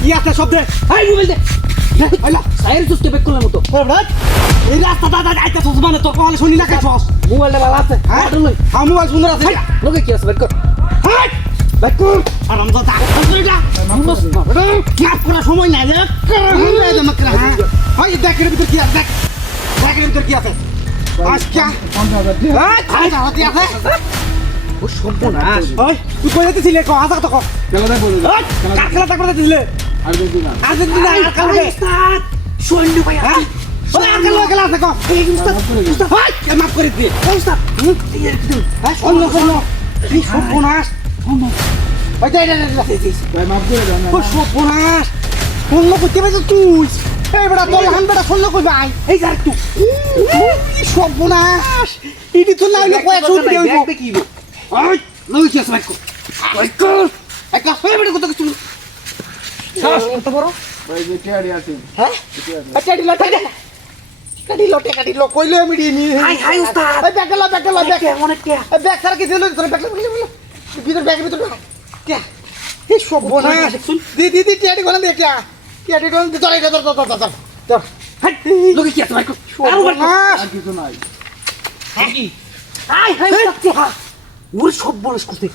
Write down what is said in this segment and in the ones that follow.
কি আছে শব্দে এই মোবাইল দে আইলা সাইর সুস্কে বেক করলাম তো এই রাস্তা দাদা আইতা সস মানে তোর কলে শুনি না কে সস মোবাইলটা ভালো আছে হ্যাঁ অর্ডার লই মোবাইল সুন্দর আছে লোকে কি আছে বেক কর হাই দেখুন আরাম দাদা এটা কি আপনার সময় নাই রে করে মাকরা হাই দেখের ভিতর কি আছে দেখ দেখের ভিতর কি আছে আজকে 50,000 হাতি আছে ও সর্বনাশ ওই তুই কই যেতেছিলে কো আজা তো কো খেলা দেখো ওই কার খেলা তাকতে দিছিলে আর্জেন্টিনা আর্জেন্টিনা আর কালকে উস্তাদ শোন্ডু ভাই হ্যাঁ ওই আর কালকে খেলা আছে কো এই উস্তাদ উস্তাদ ভাই কে মাফ করে দি উস্তাদ হ্যাঁ অন্য কোন এই সর্বনাশ ওই দে ভাই মাফ করে দাও না ও সর্বনাশ অন্য কইতে পারছিস তুই এই বড়া তোর হান বড়া শোন কই ভাই এই যা একটু এই সর্বনাশ ইডি তো না হইলো কয় ছবি দেব দেখবে কি গো ওই লই কি আছে বাইকো বাইকো একটা হই বড়া কত কিছু সাহস কত বড় ভাই যে টিয়ারি আছে হ্যাঁ আচ্ছা দিলা তাই কাটি লো কইলো আমি দিনি হাই হাই উস্তাদ এই ব্যাগলা ব্যাগ অনেক কে এই ব্যাগ সারা কিছু লই তোর ব্যাগ ভিতর ব্যাগের ভিতর কে এই সর্বনাশ দি টিয়ারি কোন দে টিয়ারি কোন দে ধর হাই লোকে কি আছে ভাই আর ওর সর্বনাশ আর কিছু নাই কি হাই হাই উস্তাদ হ্যাঁ ওর সব বলস করতে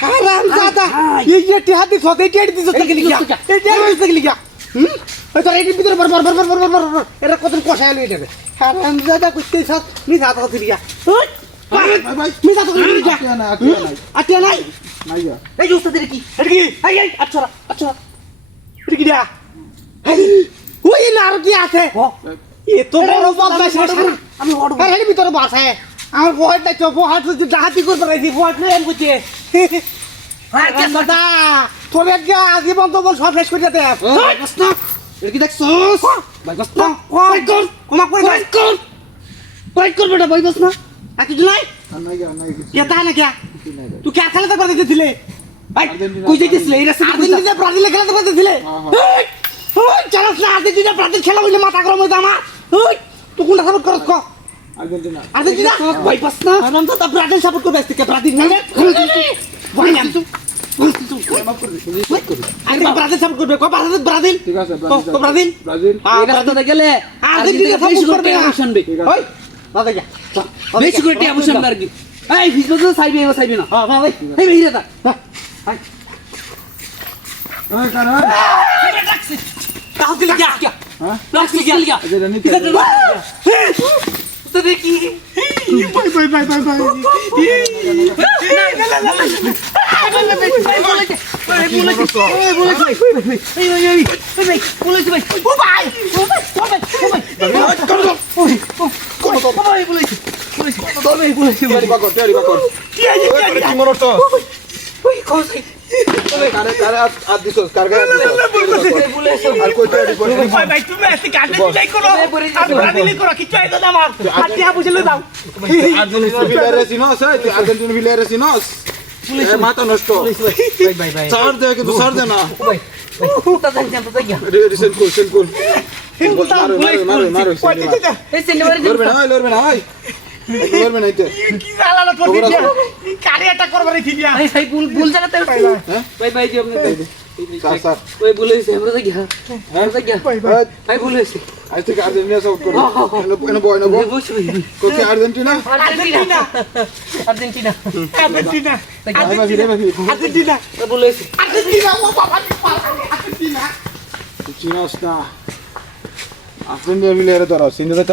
হারাম দাদা হাই। এই যে টিহাদি সতে টিয়ারি দিছ থেকে লিখা এই টিয়ারি দিছ থেকে লিখা ওই তোর এর ভিতরে বর এটা কত কষায় লই এটাকে হারাম দাদা কইতে সাথ নি সাথ কথা লিখা ওই ভাই ভাই মি সাথ কথা লিখা আটিয়া নাই আটিয়া নাই নাই যা এই যে উস্তাদের কি এটা কি এই এই আচ্ছা এটা কি দিয়া ওই না আর কি আছে ও এ তো বড় বদমাশ আমি অর্ডার আর এর ভিতরে বাসে আমার বহাট নাই তো বহাট যদি ডাহাতি করতে রাইছি বহাট নাই এম কইতে হ্যাঁ কে দাদা তোর একটা আজীবন তো বল সব শেষ করে দে ভাই বস না এটা কি দেখছস ভাই বস না ভাই কর ক্ষমা করে দে বাইক কর বেটা ভাই বস না একটু জুলাই নাই যা নাই কিছু কে তাই না কে নাই তুই কে খেলাতে পারতে দিছিলে ভাই আর্জেন্টিনা। কই যাইতেছিলে এই রাস্তা কই আর্জেন্টিনা ব্রাজিলে খেলাতে পারতে দিছিলে হ্যাঁ। ওই চালাস না আর্জেন্টিনা ব্রাজিল খেলা হইলে মাথা গরম হয়ে জামা ওই তুই কোনটা সাপোর্ট করছ ক আর্জেন্টিনা আর্জেন্টিনা ভাই বস না আরাম তো ব্রাজিল সাপোর্ট করবে আজকে ব্রাজিল না ভাই না মাফ করে দিছি আরে ব্রাজিল সাপোর্ট করবে ক ব্রাজিল ঠিক আছে তো ব্রাজিল ব্রাজিল এই রাস্তাতে গেলে আর্জেন্টিনা সাপোর্ট করবে না শুনবে ওই দাদা যা বেশি করে টিয়া বুঝান আর কি এই ফিসবুক তো সাইবে না হ্যাঁ ভাই এই বেরিয়ে দা ওই কারণ কাউ দিল কি হ্যাঁ লাক্স কি গিয়া এটা নিতে তো দেখি টিয়ারি বাকর কি মরছ কারে কারে আদ দিছস কার কারে আর কই টিয়ারি পড়ে ভাই তুমি আজকে কাটে দিলাই করো আর ব্রাজিলে করো কি চাই দাদা আমার হাতিয়া বুঝলে দাও আর্জেন্টিনা ভিলারে সিনস আর্জেন্টিনা ভিলারে সিনস এ মাথা নষ্ট ভাই সার দে কিন্তু সার দে না তা জানি তো গিয়া রিসেন্ট কোল মারো এই সিনেমার লড়বে না ভাই লড়বে না এটা কি জ্বালানো করতে দিয়া কারে এটা করবার কি দিয়া এই ভাই ভুল জায়গাতে হ্যাঁ ভাই ভাই জি আপনি স্যার ওই ভুল হইছে আমরা গিয়া আমরা গিয়া ভাই ভুল হইছে আজ থেকে আর্জেন্টিনা সাপোর্ট করব এনে বয় না বয় বুঝছি কোকে Argentina Argentina Argentina Argentina Argentina ভুল হইছে আর্জেন্টিনা ও বাবা আর্জেন্টিনা চিনাস না আর্জেন্টিনা ভিলারে ধরো সিনেমা